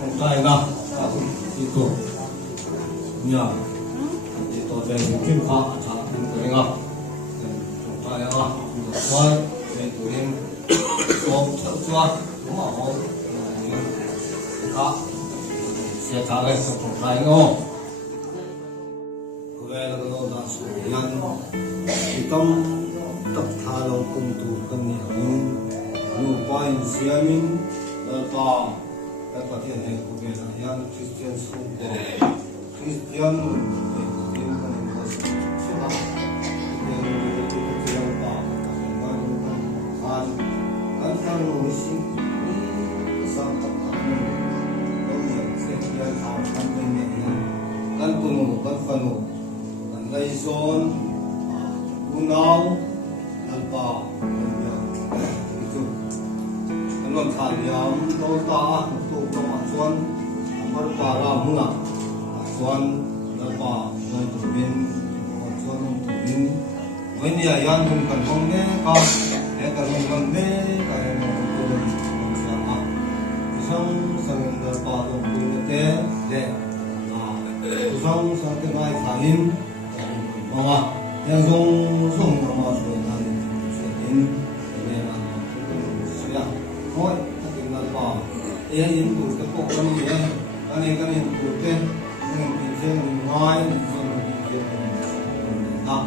không tay nào đi tổ nhà đi tổ về kim khá chả đi cái ngà không tay ngà không tay về tổ em tổ chua đúng không khá sẽ trả lại không tay ngô về là nó đã xuất hiện thì tâm tập thà lòng cùng tu cần những nhiều bài diễn Lalpa các thiên hệ của Việt Nam Christian school của Christian để tìm cái nguồn số lượng để tìm Lalpa các ngành ngành ngành ngành nội sinh sang tập tập công nghiệp sẽ hiện tham tham bên này ngành tuần ngành phần ngành đại zone unau Lalpa còn thà liam đâu ta tụ trong mặt xuân mar pa ra muna xuân là pa nơi tụ bin mặt xuân tụ bin với nhà yan cũng cần không nghe cả để cần không nghe cái tụ bin xuân à xong sang là pa tụ bin để xong sang cái này thằng mà yang dùng mà xuân là xuân thôi thì là bỏ em những tụ cái bộ con gì em cái này tụ tên mình bị thêm mình nói mình bị làm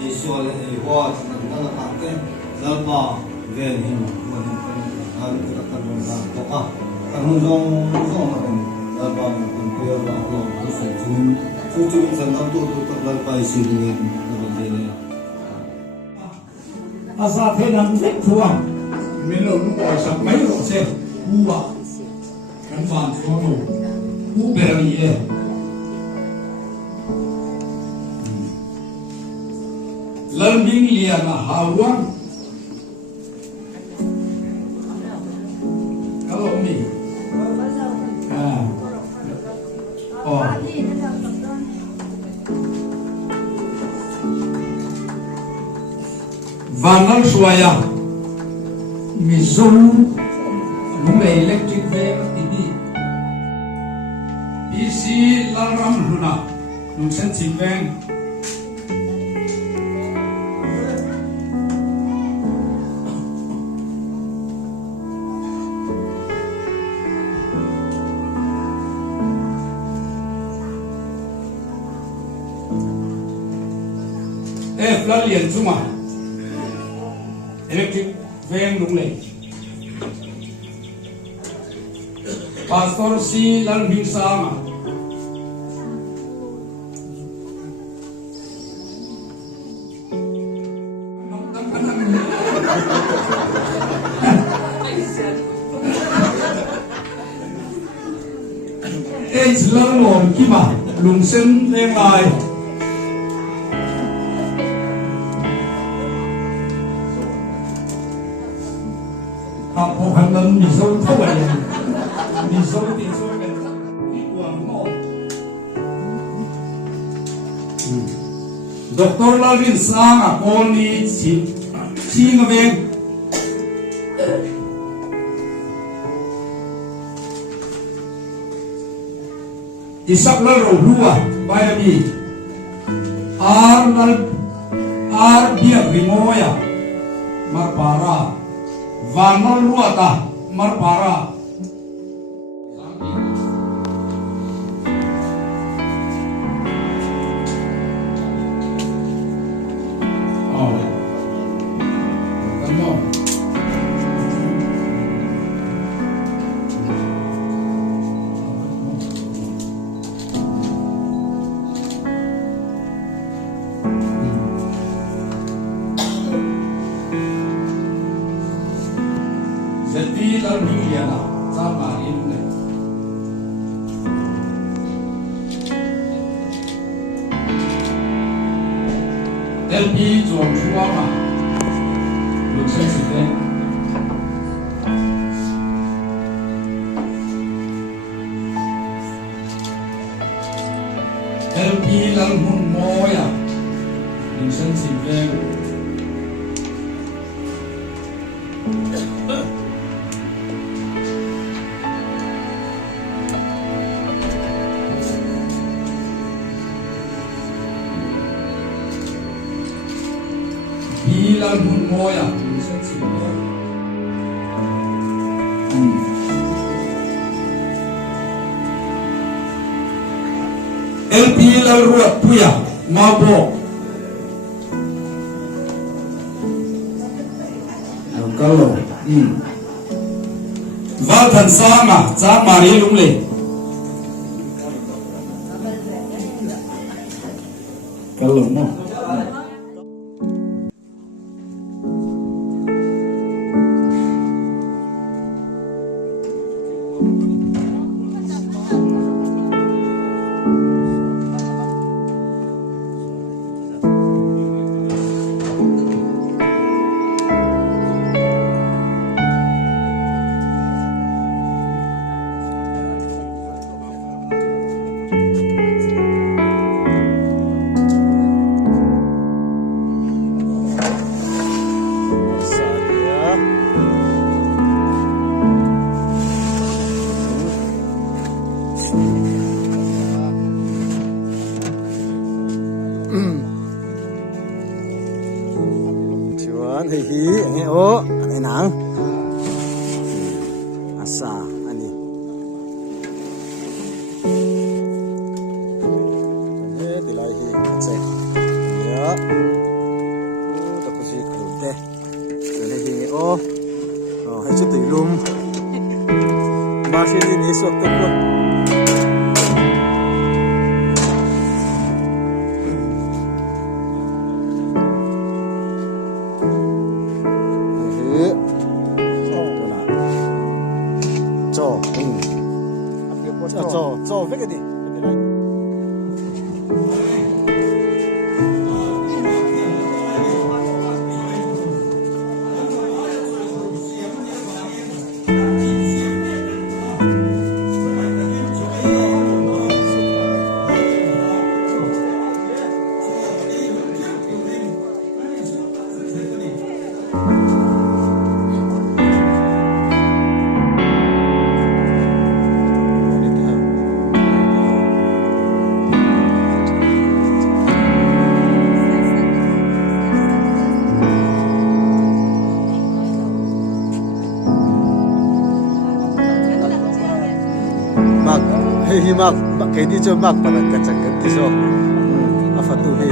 thì xưa là thì qua thì mình đã làm cái là bỏ về thì mình làm cái cần làm tốt à cần dùng mà mình là bỏ mình bây giờ là cái sự chung dân tộc tập là phải xử lý cái vấn đề này asa thế năng rất thua mình luôn ngồi sập mấy độ xe cua cắn vàng xuống đủ cua bèo gì lần mình liền là hào quang hello me và nó xoay mi zoom nung electric ve tibi bc Lalbiakzami Lungsen Chhimveng Fla liền chung à electric ve nung lệ Pastor si Lalbiakzami It's long kima Lungsen ve ngai học một hành lần bị sâu thâu vậy bị sâu thì sâu cái đi quảng ngõ Dr. Lalbiakzami con đi chi ngà về isap la ro lua bay bi ar dia vimoya mar para Vanol luata marpara Jadi Lalbiakzami sama ini. LP jual jual mah, Lungsen Chhimveng. LP Lalmun Moya, Lungsen Chhimveng. 波呀，你先起波。LP 了ruat puya mabo. Kalau Valtan sama mari lungle. Kalau mo. Hi o anh nang asa ani dilai hi che ya ta ko ji kru te hi o hai chu ti lum ma si ni sok to ko cho với cái gì hi mak cái đi cho mak pada kacang ganti so apa tu hi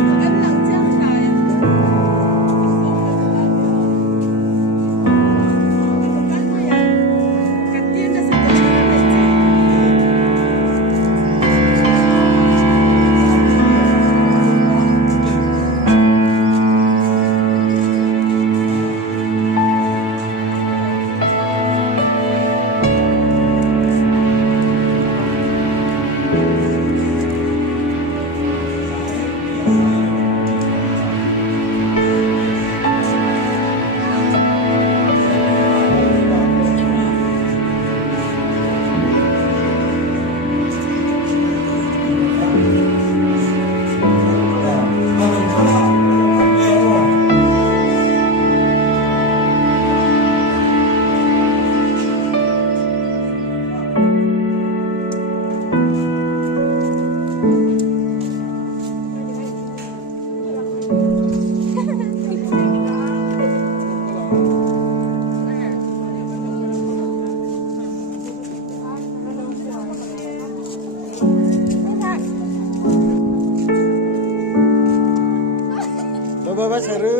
Baba seru,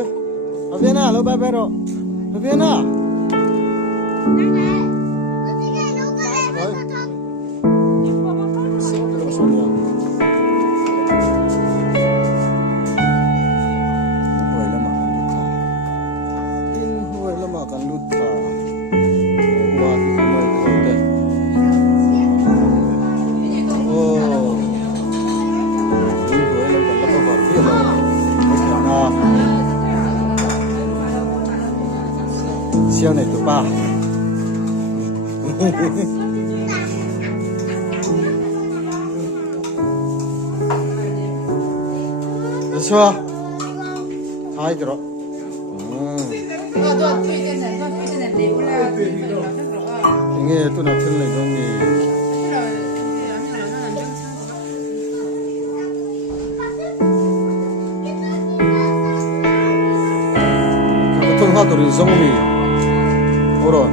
abiana lo babero, abiana. Siêu này tụi ba. Được chưa? Hai cái đó. Nghe tôi nói thân này không nhỉ? Thông hoa rin song mi oron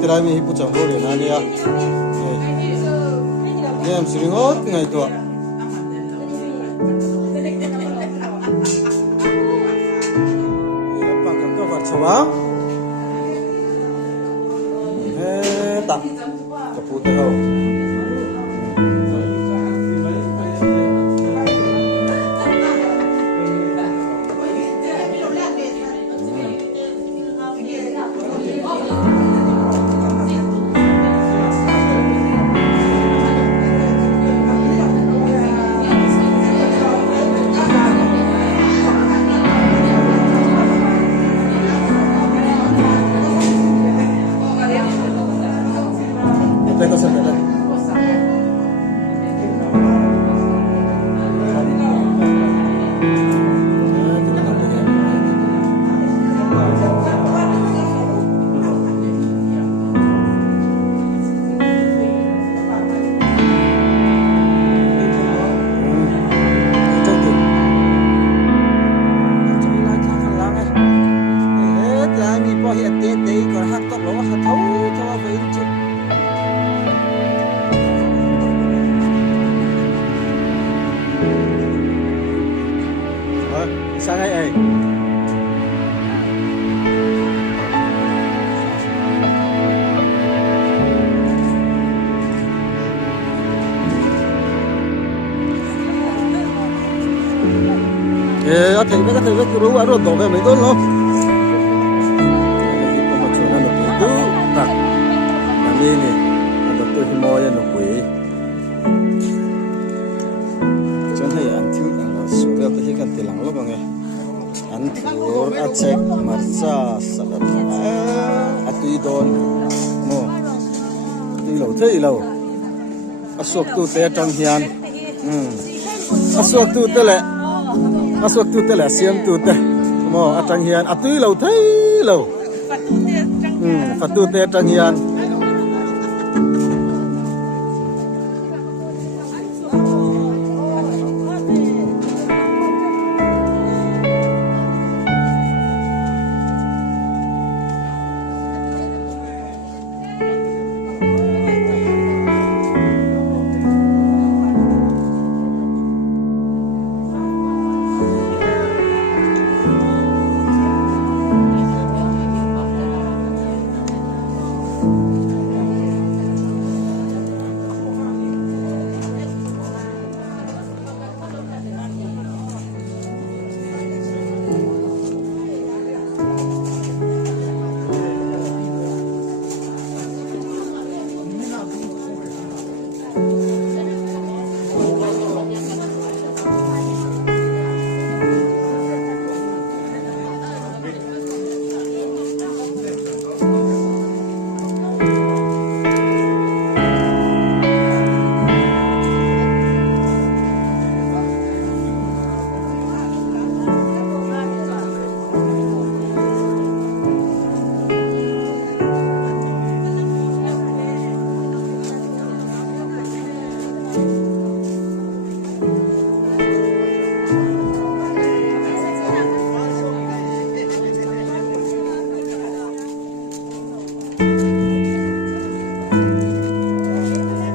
tilai mi hipu chang hore na nia nem siringot ngai to pangkang ka wat sawa ta kapute ho sang ai ai a thầy cái rú ở rồi đổ về mấy tôn luôn mà chỗ này nó cứ nè là đi nè anh đợt tôi thì mua cho nó quý cho thầy ăn thiếu cả nó số liệu tôi chỉ cần tiền lắng lúc mà nghe ăn thiếu ăn check marza salad ăn tùy đòn mua tùy lâu thế lâu ăn suộc tu té trong hiền ăn suộc tu té lệ suộc tu té lệ xiêm tu té mua ăn trong hiền ăn tùy lâu thế lâu phật tu té trong hiền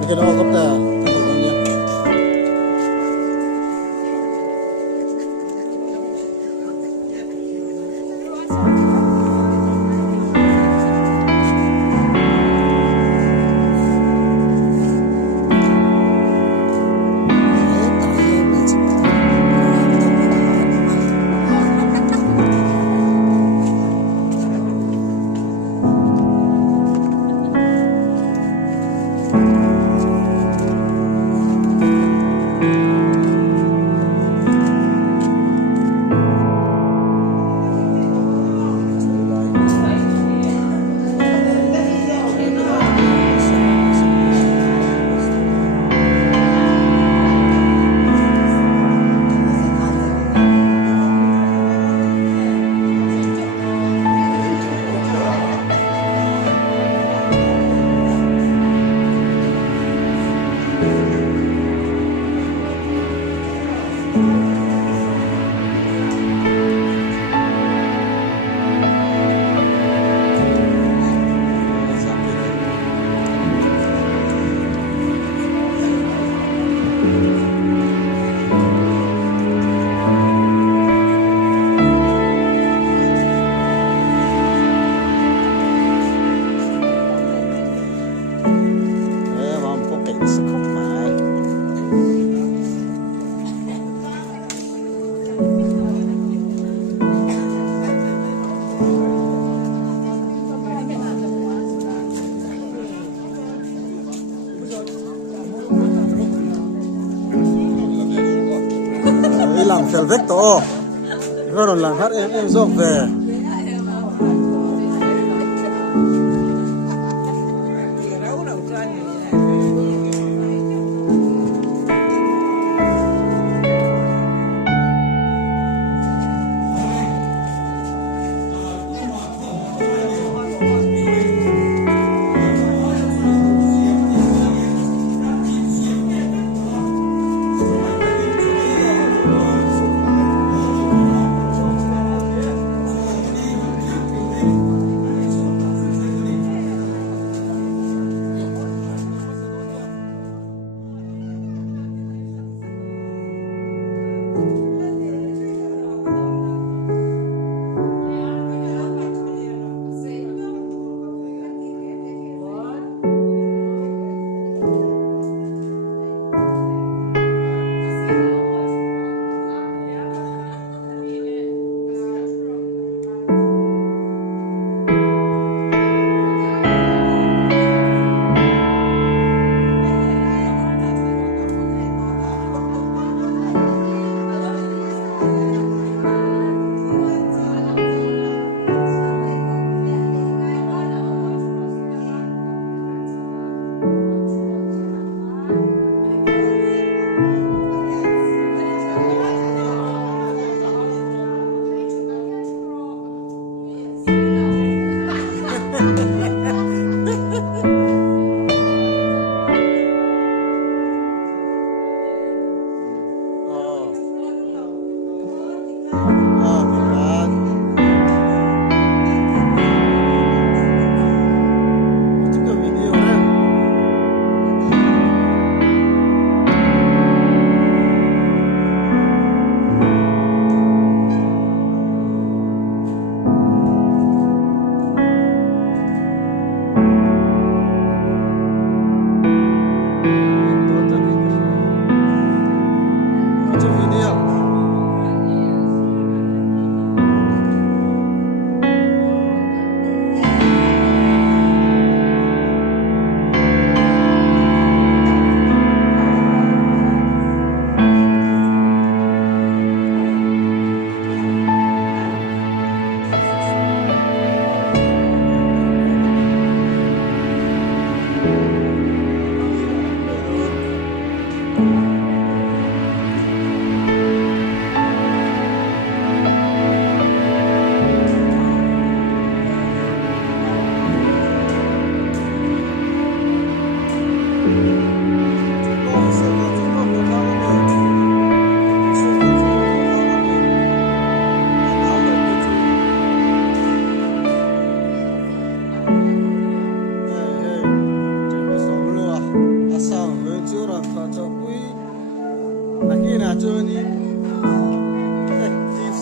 cái đó có ta tel vek to ron lang har em zok ve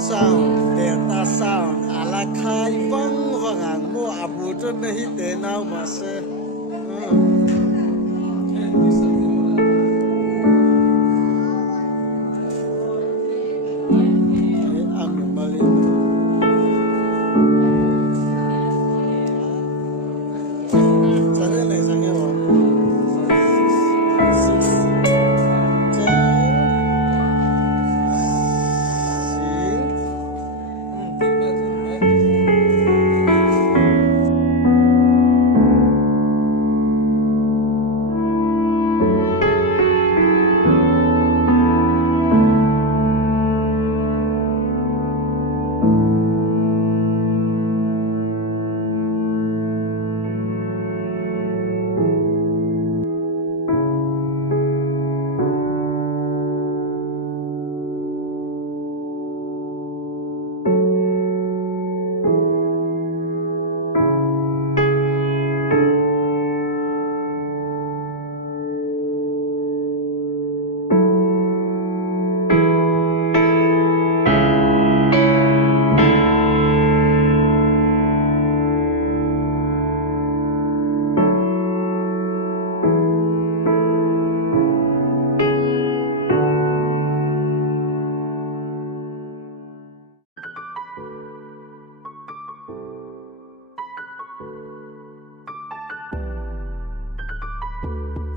sound, delta sound, ala khai vang vangang mo abu chân nahi te nau ma se.